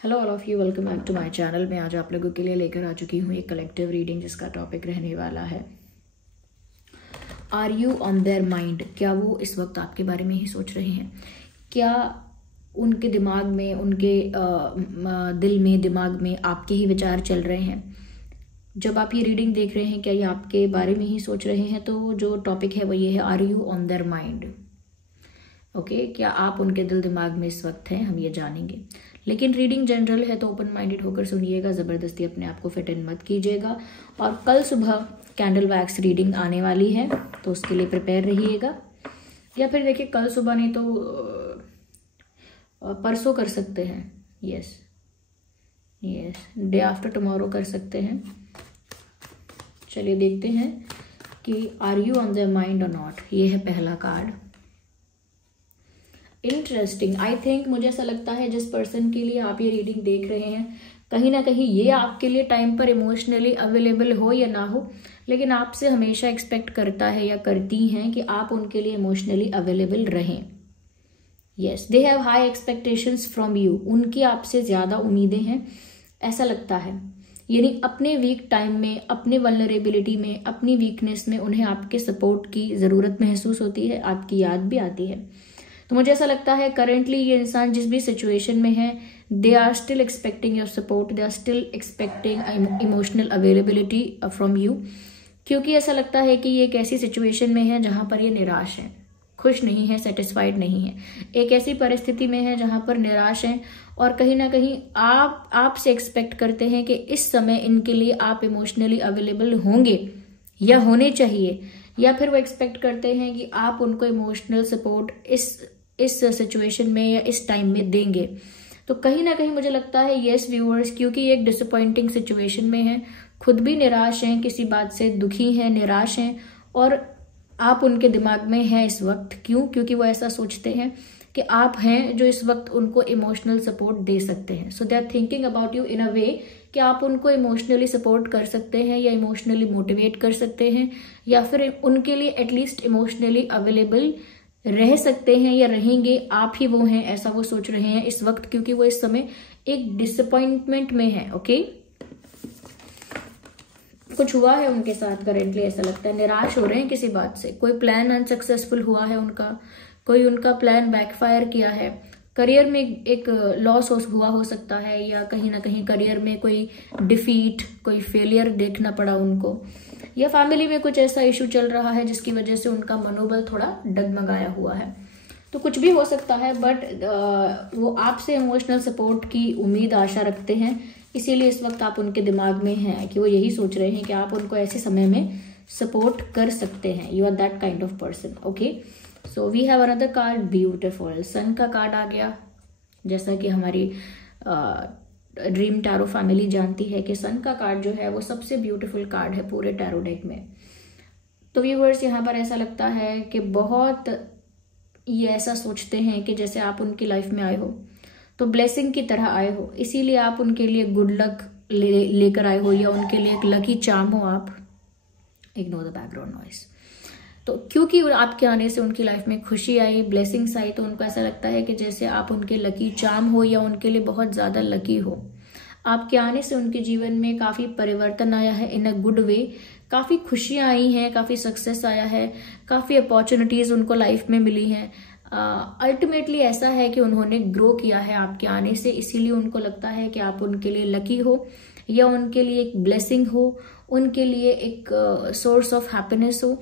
Hello all of you, welcome back to my channel. मैं आज आप लोगों के लिए लेकर आ चुकी हूँ एक कलेक्टिव रीडिंग जिसका टॉपिक रहने वाला है are you on their mind. क्या वो इस वक्त आपके बारे में ही सोच रहे हैं? क्या उनके दिमाग में, उनके दिल में, दिमाग में आपके ही विचार चल रहे हैं? जब आप ये रीडिंग देख रहे हैं, क्या ये आपके बारे में ही सोच रहे हैं? तो जो टॉपिक है वो ये है, are you on their mind. Okay, क्या आप उनके दिल दिमाग में इस वक्त हैं? हम ये जानेंगे। लेकिन रीडिंग जनरल है तो ओपन माइंडेड होकर सुनिएगा, ज़बरदस्ती अपने आप को फिट इन मत कीजिएगा। और कल सुबह कैंडल वैक्स रीडिंग आने वाली है तो उसके लिए प्रिपेयर रहिएगा। या फिर देखिए, कल सुबह नहीं तो परसों कर सकते हैं। यस, डे आफ्टर टुमारो कर सकते हैं। चलिए देखते हैं कि are you on their mind और नॉट। ये है पहला कार्ड। इंटरेस्टिंग। आई थिंक, मुझे ऐसा लगता है जिस पर्सन के लिए आप ये रीडिंग देख रहे हैं, कहीं ना कहीं ये आपके लिए टाइम पर इमोशनली अवेलेबल हो या ना हो, लेकिन आपसे हमेशा एक्सपेक्ट करता है या करती हैं कि आप उनके लिए इमोशनली अवेलेबल रहें। Yes, they have high expectations from you. उनकी आपसे ज़्यादा उम्मीदें हैं, ऐसा लगता है। यानी अपने वीक टाइम में, अपने वल्नरेबिलिटी में, अपनी वीकनेस में उन्हें आपके सपोर्ट की ज़रूरत महसूस होती है, आपकी याद भी आती है। तो मुझे ऐसा लगता है करेंटली ये इंसान जिस भी सिचुएशन में है, they are still expecting your support, they are still expecting emotional availability from you. क्योंकि ऐसा लगता है कि ये एक ऐसी सिचुएशन में है जहां पर ये निराश है, खुश नहीं है, सेटिस्फाइड नहीं है। एक ऐसी परिस्थिति में है जहां पर निराश है और कहीं ना कहीं आपसे एक्सपेक्ट करते हैं कि इस समय इनके लिए आप इमोशनली अवेलेबल होंगे या होने चाहिए, या फिर वो एक्सपेक्ट करते हैं कि आप उनको इमोशनल सपोर्ट इस सिचुएशन में या इस टाइम में देंगे। तो कहीं ना कहीं मुझे लगता है यस व्यूअर्स, क्योंकि एक डिसअपॉइंटिंग सिचुएशन में है, खुद भी निराश हैं, किसी बात से दुखी हैं, निराश हैं, और आप उनके दिमाग में हैं इस वक्त। क्यों? क्योंकि वो ऐसा सोचते हैं कि आप हैं जो इस वक्त उनको इमोशनल सपोर्ट दे सकते हैं। So they are thinking about you in a way कि आप उनको इमोशनली सपोर्ट कर सकते हैं या इमोशनली मोटिवेट कर सकते हैं, या फिर उनके लिए एटलीस्ट इमोशनली अवेलेबल रह सकते हैं या रहेंगे। आप ही वो हैं, ऐसा वो सोच रहे हैं इस वक्त, क्योंकि वो इस समय एक डिसअपॉइंटमेंट में है। ओके, कुछ हुआ है उनके साथ करेंटली, ऐसा लगता है निराश हो रहे हैं किसी बात से। कोई प्लान अनसक्सेसफुल हुआ है उनका, कोई उनका प्लान बैकफायर किया है, करियर में एक लॉस हुआ हो सकता है, या कहीं ना कहीं करियर में कोई डिफीट, कोई फेलियर देखना पड़ा उनको, या फैमिली में कुछ ऐसा इशू चल रहा है जिसकी वजह से उनका मनोबल थोड़ा डगमगाया हुआ है। तो कुछ भी हो सकता है, बट वो आपसे इमोशनल सपोर्ट की उम्मीद, आशा रखते हैं। इसीलिए इस वक्त आप उनके दिमाग में हैं कि वो यही सोच रहे हैं कि आप उनको ऐसे समय में सपोर्ट कर सकते हैं। You are that kind of person. Okay, so we have another card, beautiful. Sun का कार्ड आ गया। जैसा कि हमारी ड्रीम टैरो फैमिली जानती है कि सन का कार्ड जो है वो सबसे ब्यूटीफुल कार्ड है पूरे टैरो डेक में। तो व्यूअर्स, यहाँ पर ऐसा लगता है कि बहुत ये ऐसा सोचते हैं कि जैसे आप उनकी लाइफ में आए हो तो ब्लेसिंग की तरह आए हो, इसीलिए आप उनके लिए गुड लक लेकर आए हो, या उनके लिए एक लकी चार्म हो आप। Ignore the background noise. तो क्योंकि आपके आने से उनकी लाइफ में खुशी आई, ब्लेसिंग्स आई, तो उनको ऐसा लगता है कि जैसे आप उनके लकी चार्म हो या उनके लिए बहुत ज़्यादा लकी हो। आपके आने से उनके जीवन में काफ़ी परिवर्तन आया है इन अ गुड वे, काफ़ी खुशियाँ आई हैं, काफ़ी सक्सेस आया है, काफ़ी अपॉर्चुनिटीज़ उनको लाइफ में मिली हैं। अल्टीमेटली ऐसा है कि उन्होंने ग्रो किया है आपके आने से, इसीलिए उनको लगता है कि आप उनके लिए लकी हो, या उनके लिए एक ब्लेसिंग हो, उनके लिए एक सोर्स ऑफ हैप्पीनेस हो।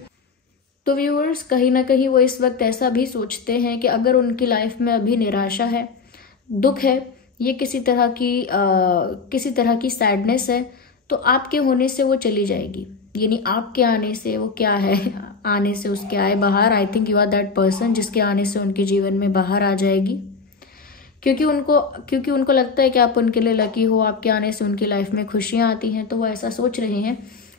तो व्यूअर्स, कहीं ना कहीं वो इस वक्त ऐसा भी सोचते हैं कि अगर उनकी लाइफ में अभी निराशा है, दुख है, ये किसी तरह की सैडनेस है, तो आपके होने से वो चली जाएगी। यानी आपके आने से वो क्या है, आने से उसके आए बाहर। I think you are that person जिसके आने से उनके जीवन में बाहर आ जाएगी, क्योंकि उनको लगता है कि आप उनके लिए लकी हो, आपके आने से उनकी लाइफ में खुशियाँ आती हैं। तो वो ऐसा सोच रहे हैं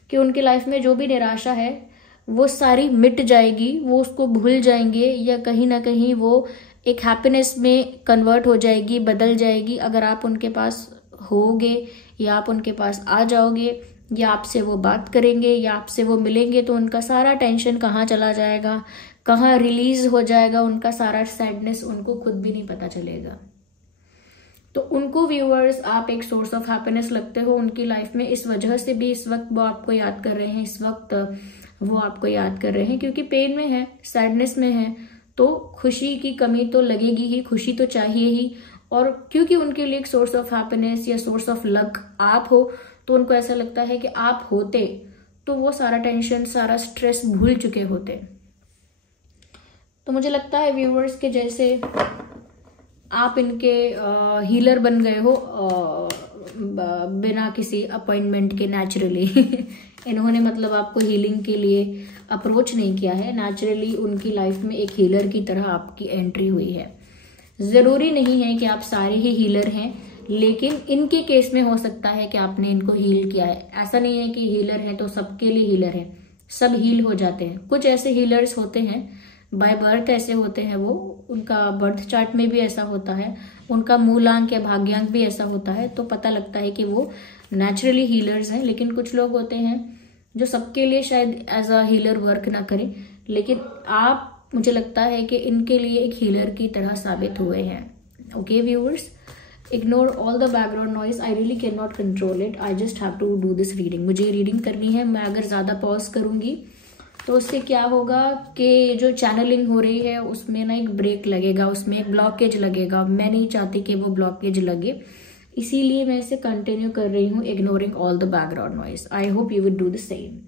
कि उनकी लाइफ में जो भी निराशा है वो सारी मिट जाएगी, वो उसको भूल जाएंगे, या कहीं ना कहीं वो एक हैप्पीनेस में कन्वर्ट हो जाएगी, बदल जाएगी, अगर आप उनके पास होगे या आप उनके पास आ जाओगे, या आपसे वो बात करेंगे, या आपसे वो मिलेंगे। तो उनका सारा टेंशन कहाँ चला जाएगा, कहाँ रिलीज हो जाएगा उनका सारा सैडनेस, उनको खुद भी नहीं पता चलेगा। तो उनको व्यूअर्स आप एक सोर्स ऑफ हैप्पीनेस लगते हो उनकी लाइफ में। इस वजह से भी इस वक्त वो आपको याद कर रहे हैं, इस वक्त वो आपको याद कर रहे हैं, क्योंकि पेन में है, सैडनेस में है, तो खुशी की कमी तो लगेगी ही, खुशी तो चाहिए ही। और क्योंकि उनके लिए एक सोर्स ऑफ हैप्पीनेस या सोर्स ऑफ लक आप हो, तो उनको ऐसा लगता है कि आप होते तो वो सारा टेंशन, सारा स्ट्रेस भूल चुके होते। तो मुझे लगता है व्यूअर्स के जैसे आप इनके हीलर बन गए हो बिना किसी अपॉइंटमेंट के, नेचुरली। इन्होंने मतलब आपको हीलिंग के लिए अप्रोच नहीं किया है, नेचुरली उनकी लाइफ में एक हीलर की तरह आपकी एंट्री हुई है। जरूरी नहीं है कि आप सारे ही हीलर हैं, लेकिन इनके केस में हो सकता है कि आपने इनको हील किया है। ऐसा नहीं है कि हीलर है तो सबके लिए हीलर है, सब हील हो जाते हैं। कुछ ऐसे हीलर्स होते हैं बाय बर्थ, ऐसे होते हैं वो, उनका बर्थ चार्ट में भी ऐसा होता है, उनका मूलांक या भाग्यांक भी ऐसा होता है, तो पता लगता है कि वो नेचुरली हीलर्स हैं। लेकिन कुछ लोग होते हैं जो सबके लिए शायद एज अ हीलर वर्क ना करें, लेकिन आप, मुझे लगता है कि इनके लिए एक हीलर की तरह साबित हुए हैं। Okay viewers, ignore all the background noise, I really can not control it, I just have to do this reading. मुझे ये रीडिंग करनी है। मैं अगर ज्यादा पॉज करूंगी तो उससे क्या होगा कि जो चैनलिंग हो रही है उसमें ना एक ब्रेक लगेगा, उसमें एक ब्लॉकेज लगेगा। मैं नहीं चाहती कि वो ब्लॉकेज लगे, इसीलिए मैं इसे कंटिन्यू कर रही हूँ, ignoring all the background noise. I hope you will do the same.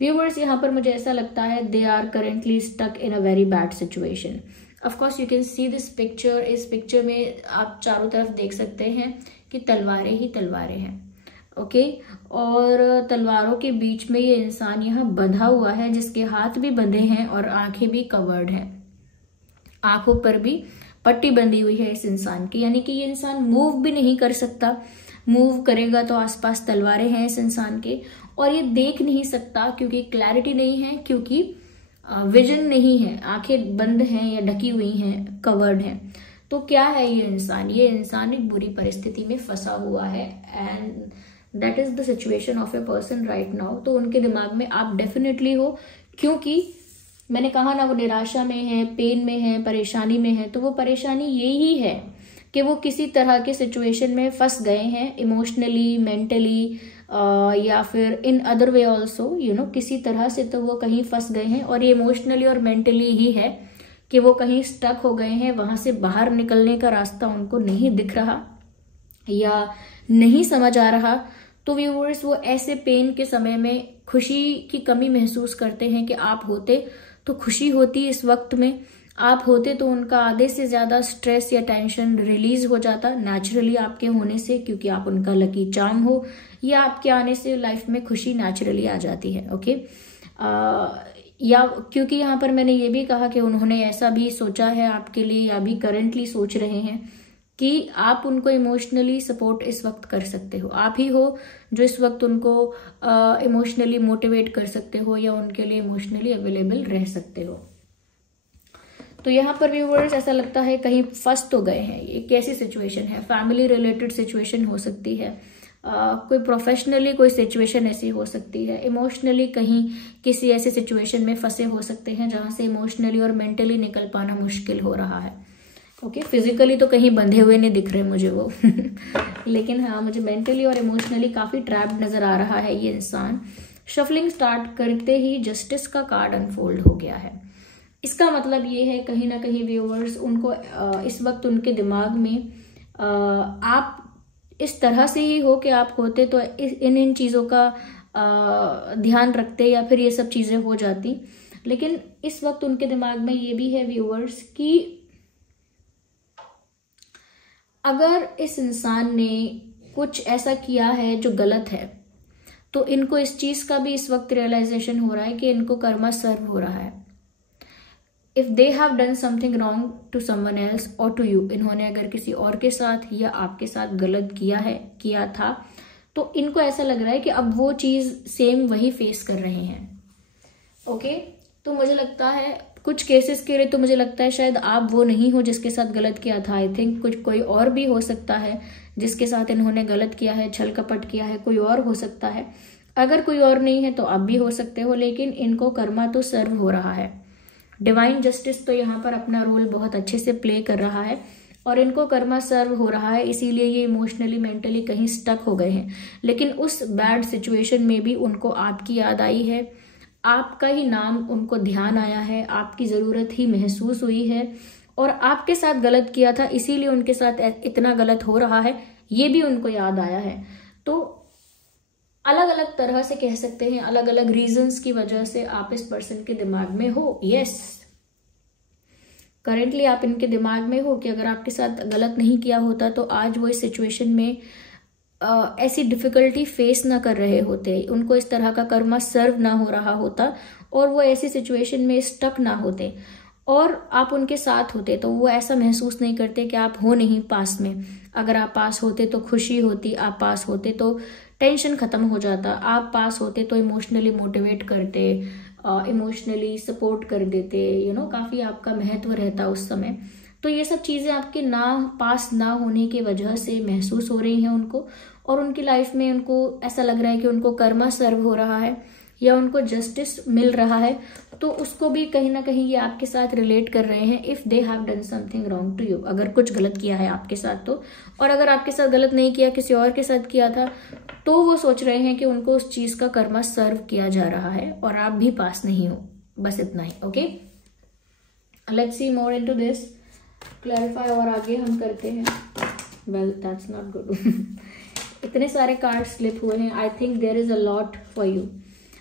Viewers, यहाँ पर मुझे ऐसा लगता है they are currently stuck in a very bad situation. Of course you can see this picture. इस पिक्चर में आप चारों तरफ देख सकते हैं कि तलवारें ही तलवारें हैं। ओके, और तलवारों के बीच में ये इंसान यहाँ बंधा हुआ है, जिसके हाथ भी बंधे हैं और आंखें भी कवर्ड हैं। आंखों पर भी पट्टी बंधी हुई है इस इंसान की, यानी कि ये इंसान मूव भी नहीं कर सकता। मूव करेगा तो आसपास तलवारें हैं इस इंसान के, और ये देख नहीं सकता क्योंकि क्लैरिटी नहीं है, क्योंकि विजन नहीं है, आंखें बंद हैं या ढकी हुई हैं, कवर्ड हैं। तो क्या है ये इंसान? ये इंसान एक बुरी परिस्थिति में फंसा हुआ है, and that is the situation of a person right now. तो उनके दिमाग में आप डेफिनेटली हो, क्योंकि मैंने कहा ना वो निराशा में है, पेन में है, परेशानी में है। तो वो परेशानी यही है कि वो किसी तरह के सिचुएशन में फंस गए हैं, इमोशनली, मेंटली, या फिर in other way also, you know, किसी तरह से तो वो कहीं फंस गए हैं। और ये इमोशनली और मेंटली ही है कि वो कहीं स्टक हो गए हैं, वहां से बाहर निकलने का रास्ता उनको नहीं दिख रहा या नहीं समझ आ रहा। तो व्यूअर्स, वो ऐसे पेन के समय में खुशी की कमी महसूस करते हैं कि आप होते तो खुशी होती इस वक्त में, आप होते तो उनका आधे से ज्यादा स्ट्रेस या टेंशन रिलीज हो जाता नेचुरली आपके होने से, क्योंकि आप उनका लकी चार्म हो, या आपके आने से लाइफ में खुशी नेचुरली आ जाती है। ओके, या क्योंकि यहाँ पर मैंने ये भी कहा कि उन्होंने ऐसा भी सोचा है आपके लिए, या भी करंटली सोच रहे हैं कि आप उनको इमोशनली सपोर्ट इस वक्त कर सकते हो। आप ही हो जो इस वक्त उनको इमोशनली मोटिवेट कर सकते हो, या उनके लिए इमोशनली अवेलेबल रह सकते हो। तो यहाँ पर व्यूअर्स ऐसा लगता है कहीं फंस तो गए हैं। ये कैसी सिचुएशन है? फैमिली रिलेटेड सिचुएशन हो सकती है, कोई प्रोफेशनली कोई सिचुएशन ऐसी हो सकती है, इमोशनली कहीं किसी ऐसे सिचुएशन में फंसे हो सकते हैं जहां से इमोशनली और मेंटली निकल पाना मुश्किल हो रहा है। ओके, फिजिकली तो कहीं बंधे हुए नहीं दिख रहे मुझे वो लेकिन हाँ, मुझे मेंटली और इमोशनली काफी ट्रैप्ड नजर आ रहा है ये इंसान। शफलिंग स्टार्ट करते ही जस्टिस का कार्ड अनफोल्ड हो गया है। इसका मतलब ये है कहीं ना कहीं व्यूअर्स, उनको इस वक्त उनके दिमाग में आप इस तरह से ही हो कि आप होते तो इन चीजों का ध्यान रखते, या फिर ये सब चीजें हो जाती। लेकिन इस वक्त उनके दिमाग में ये भी है व्यूअर्स कि अगर इस इंसान ने कुछ ऐसा किया है जो गलत है, तो इनको इस चीज का भी इस वक्त रियलाइजेशन हो रहा है कि इनको कर्मा सर्व हो रहा है। If they have done something wrong to someone else और टू यू, इन्होंने अगर किसी और के साथ या आपके साथ गलत किया था, तो इनको ऐसा लग रहा है कि अब वो चीज सेम वही फेस कर रहे हैं। ओके, तो मुझे लगता है कुछ केसेस के लिए तो मुझे लगता है शायद आप वो नहीं हो जिसके साथ गलत किया था। आई थिंक कुछ कोई और भी हो सकता है जिसके साथ इन्होंने गलत किया है, छल कपट किया है, कोई और हो सकता है। अगर कोई और नहीं है तो आप भी हो सकते हो, लेकिन इनको कर्मा तो सर्व हो रहा है। डिवाइन जस्टिस तो यहाँ पर अपना रोल बहुत अच्छे से प्ले कर रहा है। और इनको कर्मा सर्व हो रहा है, इसीलिए ये इमोशनली मेंटली कहीं स्टक हो गए हैं। लेकिन उस बैड सिचुएशन में भी उनको आपकी याद आई है, आपका ही नाम उनको ध्यान आया है, आपकी ज़रूरत ही महसूस हुई है, और आपके साथ गलत किया था इसीलिए उनके साथ इतना गलत हो रहा है, ये भी उनको याद आया है। तो अलग अलग तरह से कह सकते हैं, अलग अलग रीजंस की वजह से आप इस पर्सन के दिमाग में हो। यस, करेंटली आप इनके दिमाग में हो कि अगर आपके साथ गलत नहीं किया होता तो आज वो इस सिचुएशन में ऐसी डिफिकल्टी फेस ना कर रहे होते, उनको इस तरह का कर्मा सर्व ना हो रहा होता और वो ऐसी सिचुएशन में स्टक ना होते, और आप उनके साथ होते तो वो ऐसा महसूस नहीं करते कि आप हो नहीं पास में। अगर आप पास होते तो खुशी होती, आप पास होते तो टेंशन खत्म हो जाता, आप पास होते तो इमोशनली मोटिवेट करते, इमोशनली सपोर्ट कर देते, काफ़ी आपका महत्व रहता उस समय। तो ये सब चीज़ें आपके पास ना होने की वजह से महसूस हो रही हैं उनको, और उनकी लाइफ में उनको ऐसा लग रहा है कि उनको कर्मा सर्व हो रहा है या उनको जस्टिस मिल रहा है। तो उसको भी कहीं ना कहीं ये आपके साथ रिलेट कर रहे हैं, if they have done something wrong to you, अगर कुछ गलत किया है आपके साथ तो। और अगर आपके साथ गलत नहीं किया, किसी और के साथ किया था, तो वो सोच रहे हैं कि उनको उस चीज़ का कर्मा सर्व किया जा रहा है और आप भी पास नहीं हो। बस इतना ही। Okay, let's see more into this, clarify और आगे हम करते हैं। Well that's not good. इतने सारे कार्ड स्लिप हुए हैं। I think there is a lot for you.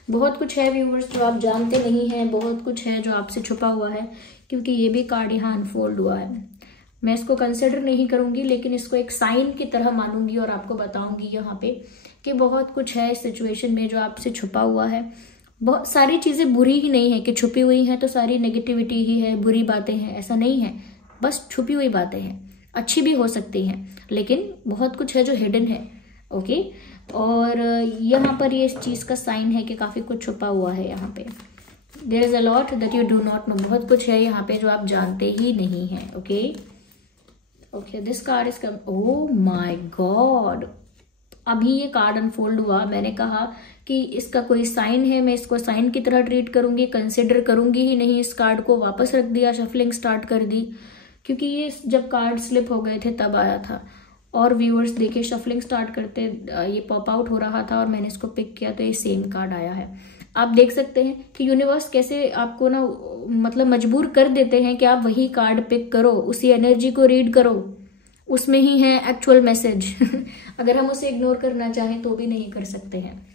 बहुत कुछ है व्यूअर्स जो आप जानते नहीं हैं, बहुत कुछ है जो आपसे छुपा हुआ है, क्योंकि ये भी कार्ड यहाँ अनफोल्ड हुआ है। मैं इसको कंसिडर नहीं करूंगी, लेकिन इसको एक साइन की तरह मानूंगी और आपको बताऊंगी यहाँ पे कि बहुत कुछ है इस सिचुएशन में जो आपसे छुपा हुआ है। बहुत सारी चीज़ें बुरी ही नहीं है कि छुपी हुई हैं तो सारी नेगेटिविटी ही है, बुरी बातें हैं, ऐसा नहीं है। बस छुपी हुई बातें हैं, अच्छी भी हो सकती हैं, लेकिन बहुत कुछ है जो हिडन है। ओके, और यहाँ पर ये इस चीज़ का साइन है कि काफ़ी कुछ छुपा हुआ है यहाँ पे। There is a lot that you do not know. बहुत कुछ है यहाँ पे जो आप जानते ही नहीं हैं। Okay okay, this card is come. Oh my God, अभी ये कार्ड अनफोल्ड हुआ। मैंने कहा कि इसका कोई साइन है, मैं इसको साइन की तरह ट्रीट करूंगी, कंसिडर करूंगी ही नहीं। इस कार्ड को वापस रख दिया, शफलिंग स्टार्ट कर दी, क्योंकि ये जब कार्ड स्लिप हो गए थे तब आया था। और व्यूअर्स देखिए, शफलिंग स्टार्ट करते ये पॉप आउट हो रहा था और मैंने इसको पिक किया तो ये सेम कार्ड आया है। आप देख सकते हैं कि यूनिवर्स कैसे आपको ना मतलब मजबूर कर देते हैं कि आप वही कार्ड पिक करो, उसी एनर्जी को रीड करो, उसमें ही है एक्चुअल मैसेज। अगर हम उसे इग्नोर करना चाहें तो भी नहीं कर सकते हैं।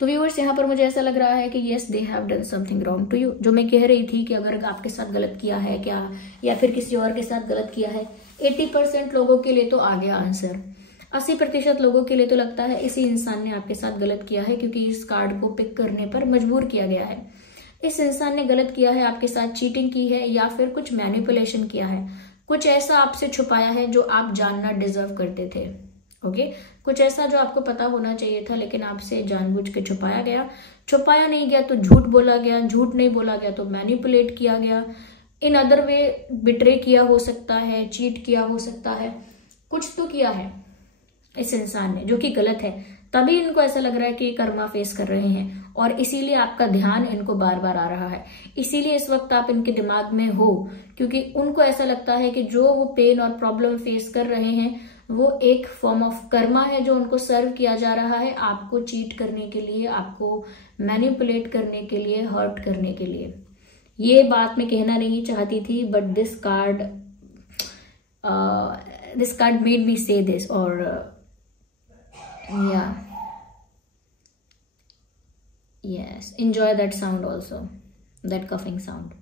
तो व्यूअर्स यहाँ पर मुझे ऐसा लग रहा है कि yes they have done something wrong to you. जो मैं कह रही थी कि अगर आपके साथ गलत किया है क्या, या फिर किसी और के साथ गलत किया है, 80% लोगों के लिए तो आ गया आंसर। 80% लोगों के लिए तो लगता है इसी इंसान ने आपके साथ गलत किया है, क्योंकि इस कार्ड को पिक करने पर मजबूर किया गया है। इस इंसान ने गलत किया है, आपके साथ चीटिंग की है, या फिर कुछ मैनिपुलेशन किया है, कुछ ऐसा आपसे छुपाया है जो आप जानना डिजर्व करते थे। ओके, कुछ ऐसा जो आपको पता होना चाहिए था लेकिन आपसे जानबूझ के छुपाया गया। छुपाया नहीं गया तो झूठ बोला गया, झूठ नहीं बोला गया तो मैनिपुलेट किया गया, इन अदर वे बिट्रे किया हो सकता है, चीट किया हो सकता है, कुछ तो किया है इस इंसान ने जो कि गलत है। तभी इनको ऐसा लग रहा है कि कर्मा फेस कर रहे हैं, और इसीलिए आपका ध्यान इनको बार बार आ रहा है। इसीलिए इस वक्त आप इनके दिमाग में हो, क्योंकि उनको ऐसा लगता है कि जो वो पेन और प्रॉब्लम फेस कर रहे हैं वो एक फॉर्म ऑफ कर्मा है जो उनको सर्व किया जा रहा है, आपको चीट करने के लिए, आपको मैनिपुलेट करने के लिए, हर्ट करने के लिए। ये बात मैं कहना नहीं चाहती थी, but this card made me से दिस। और yeah, yes, enjoy that sound also, that coughing sound.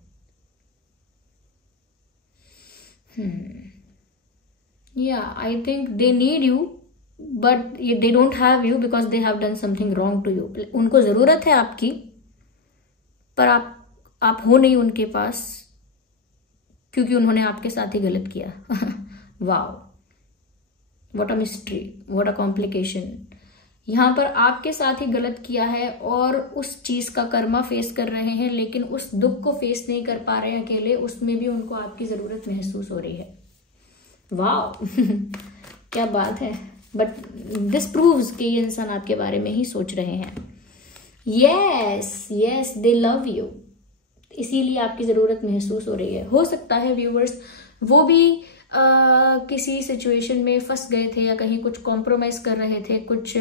Yeah, I think they need you but they don't have you because they have done something wrong to you. उनको जरूरत है आपकी, पर आप हो नहीं उनके पास, क्योंकि उन्होंने आपके साथ ही गलत किया। Wow, what a mystery, what a complication. यहाँ पर आपके साथ ही गलत किया है और उस चीज का कर्मा फेस कर रहे हैं, लेकिन उस दुख को फेस नहीं कर पा रहे हैं अकेले, उसमें भी उनको आपकी जरूरत महसूस हो रही है। वाह क्या बात है। बट दिस प्रूव्स कि ये इंसान आपके बारे में ही सोच रहे हैं। Yes yes, they love you, इसीलिए आपकी जरूरत महसूस हो रही है। हो सकता है व्यूअर्स वो भी किसी सिचुएशन में फंस गए थे या कहीं कुछ कॉम्प्रोमाइज कर रहे थे, कुछ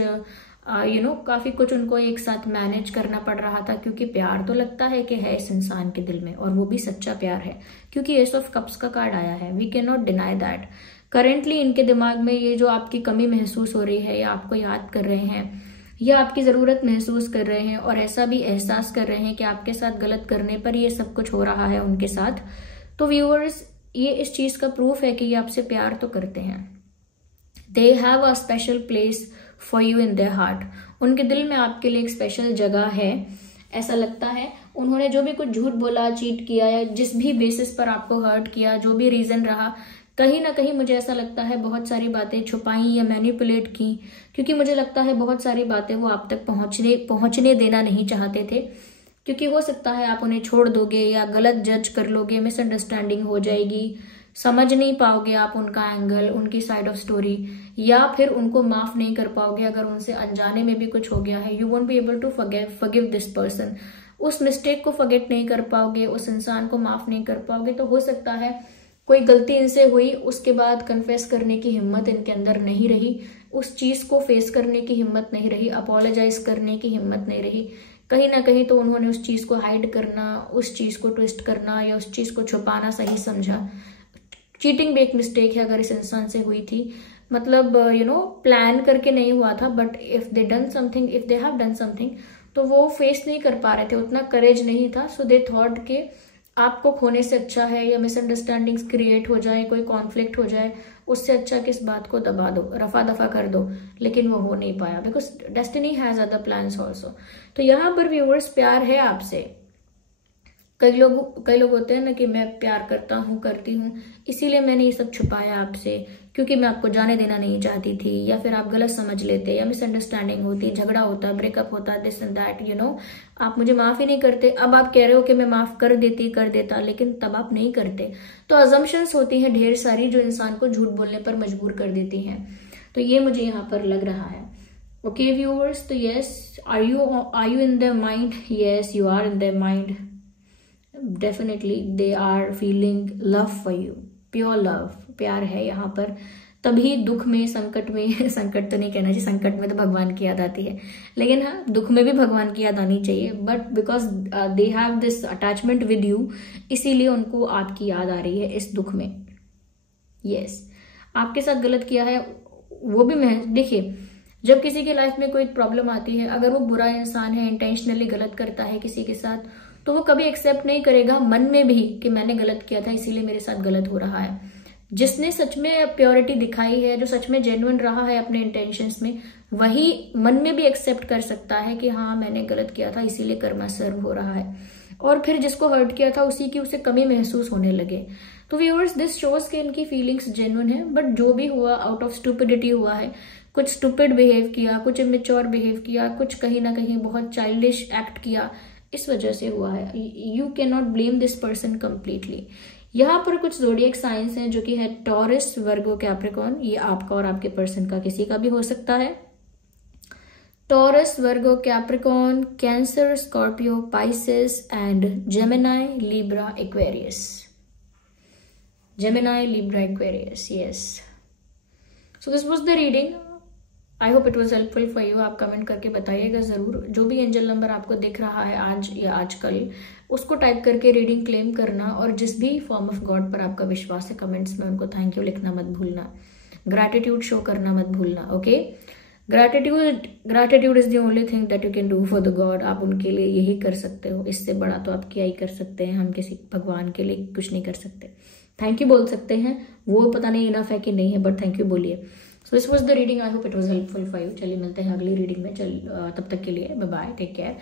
काफी कुछ उनको एक साथ मैनेज करना पड़ रहा था, क्योंकि प्यार तो लगता है कि है इस इंसान के दिल में, और वो भी सच्चा प्यार है, क्योंकि एस ऑफ कप्स का कार्ड आया है। We can not deny that. Currently इनके दिमाग में ये जो आपकी कमी महसूस हो रही है, या आपको याद कर रहे हैं, या आपकी जरूरत महसूस कर रहे हैं, और ऐसा भी एहसास कर रहे हैं कि आपके साथ गलत करने पर ये सब कुछ हो रहा है उनके साथ। तो व्यूअर्स, ये इस चीज का प्रूफ है कि ये आपसे प्यार तो करते हैं। They have a special place for you in their heart. उनके दिल में आपके लिए एक स्पेशल जगह है, ऐसा लगता है। उन्होंने जो भी कुछ झूठ बोला, चीट किया, या जिस भी बेसिस पर आपको हर्ट किया, जो भी रीजन रहा, कहीं ना कहीं मुझे ऐसा लगता है बहुत सारी बातें छुपाई या मैनिपुलेट की, क्योंकि मुझे लगता है बहुत सारी बातें वो आप तक पहुंचने देना नहीं चाहते थे, क्योंकि हो सकता है आप उन्हें छोड़ दोगे या गलत जज कर लोगे, मिसअंडरस्टैंडिंग हो जाएगी, समझ नहीं पाओगे आप उनका एंगल, उनकी साइड ऑफ स्टोरी, या फिर उनको माफ नहीं कर पाओगे अगर उनसे अनजाने में भी कुछ हो गया है। You won't be able to forgive this person. उस मिस्टेक को फॉरगेट नहीं कर पाओगे, उस इंसान को माफ नहीं कर पाओगे। तो हो सकता है कोई गलती इनसे हुई, उसके बाद कन्फेस करने की हिम्मत इनके अंदर नहीं रही, उस चीज को फेस करने की हिम्मत नहीं रही, अपोलोजाइज करने की हिम्मत नहीं रही। कहीं ना कहीं तो उन्होंने उस चीज को हाइड करना, उस चीज को ट्विस्ट करना, या उस चीज को छुपाना सही समझा। चीटिंग भी एक मिस्टेक है अगर इस इंसान से हुई थी, मतलब प्लान करके नहीं हुआ था, but if they have done something, तो वो फेस नहीं कर पा रहे थे, उतना करेज नहीं था। सो दे थॉट के आपको खोने से अच्छा है, या मिसअंडरस्टैंडिंग्स क्रिएट हो जाए, कोई कॉन्फ्लिक्ट हो जाए, उससे अच्छा कि इस बात को दबा दो, रफा दफा कर दो। लेकिन वो हो नहीं पाया, because destiny has other plans also. तो यहाँ पर व्यूअर्स, प्यार है आपसे। कई लोग होते हैं ना कि मैं प्यार करता हूँ, करती हूँ, इसीलिए मैंने ये सब छुपाया आपसे, क्योंकि मैं आपको जाने देना नहीं चाहती थी, या फिर आप गलत समझ लेते, या मिसअंडरस्टैंडिंग होती, झगड़ा होता, ब्रेकअप होता, दिस एंड दैट, आप मुझे माफ ही नहीं करते। अब आप कह रहे हो कि मैं माफ कर देता, लेकिन तब आप नहीं करते। तो अजम्पशंस होती हैं ढेर सारी, जो इंसान को झूठ बोलने पर मजबूर कर देती हैं। तो ये मुझे यहाँ पर लग रहा है। ओके व्यूअर्स, तो yes, are you in their mind? Yes, you are in their mind. Definitely they are feeling love for you, pure love, प्यार है यहाँ पर। तभी दुख में, संकट में संकट तो नहीं कहना चाहिए, संकट में तो भगवान की याद आती है, लेकिन हाँ, दुख में भी भगवान की याद आनी चाहिए। But because they have this attachment with you, इसीलिए उनको आपकी याद आ रही है इस दुख में। यस, आपके साथ गलत किया है वो भी। मैं देखिए, जब किसी की लाइफ में कोई प्रॉब्लम आती है, अगर वो बुरा इंसान है, इंटेंशनली गलत करता है किसी के साथ, तो वो कभी एक्सेप्ट नहीं करेगा मन में भी कि मैंने गलत किया था, इसीलिए मेरे साथ गलत हो रहा है। जिसने सच में प्योरिटी दिखाई है, जो सच में जेन्युइन रहा है अपने इंटेंशंस में, वही मन में भी एक्सेप्ट कर सकता है कि हाँ, मैंने गलत किया था, इसीलिए कर्मा सर्व हो रहा है। और फिर जिसको हर्ट किया था उसी की उसे कमी महसूस होने लगे। तो व्यूअर्स, दिस शोज के इनकी फीलिंग्स जेन्युइन है, बट जो भी हुआ आउट ऑफ स्टूपिडिटी हुआ है। कुछ स्टूपिड बिहेव किया, कुछ इमेच्योर बिहेव किया, कुछ कहीं ना कहीं बहुत चाइल्डिश एक्ट किया, इस वजह से हुआ है। You can not blame this person completely. यहाँ पर कुछ ज़ोडिएक साइंस हैं, जो कि है टॉरस, वर्गो, कैप्रिकॉर्न। ये आपका और आपके पर्सन का किसी का भी हो सकता है। Taurus, Virgo, Capricorn, cancer, Scorpio, Pisces and Gemini, Libra, Aquarius. Gemini, Libra, Aquarius, yes. So this was the reading. I hope it was helpful for you. आप कमेंट करके बताइएगा जरूर। जो भी एंजल नंबर आपको दिख रहा है आज या आजकल, उसको टाइप करके रीडिंग क्लेम करना, और जिस भी फॉर्म ऑफ गॉड पर आपका विश्वास है, कमेंट्स में उनको थैंक यू लिखना मत भूलना। ग्रैटिट्यूड शो करना मत भूलना। Okay, gratitude is the only thing that you can do for the God. आप उनके लिए यही कर सकते हो, इससे बड़ा तो आप क्या ही कर सकते हैं। हम किसी भगवान के लिए कुछ नहीं कर सकते। थैंक यू बोल सकते हैं, वो पता नहीं इनफ है कि नहीं है, बट थैंक यू बोलिए। So this was the reading. I hope it was helpful for you. चलिए मिलते हैं अगली रीडिंग में। तब तक के लिए बाय बाय, टेक केयर।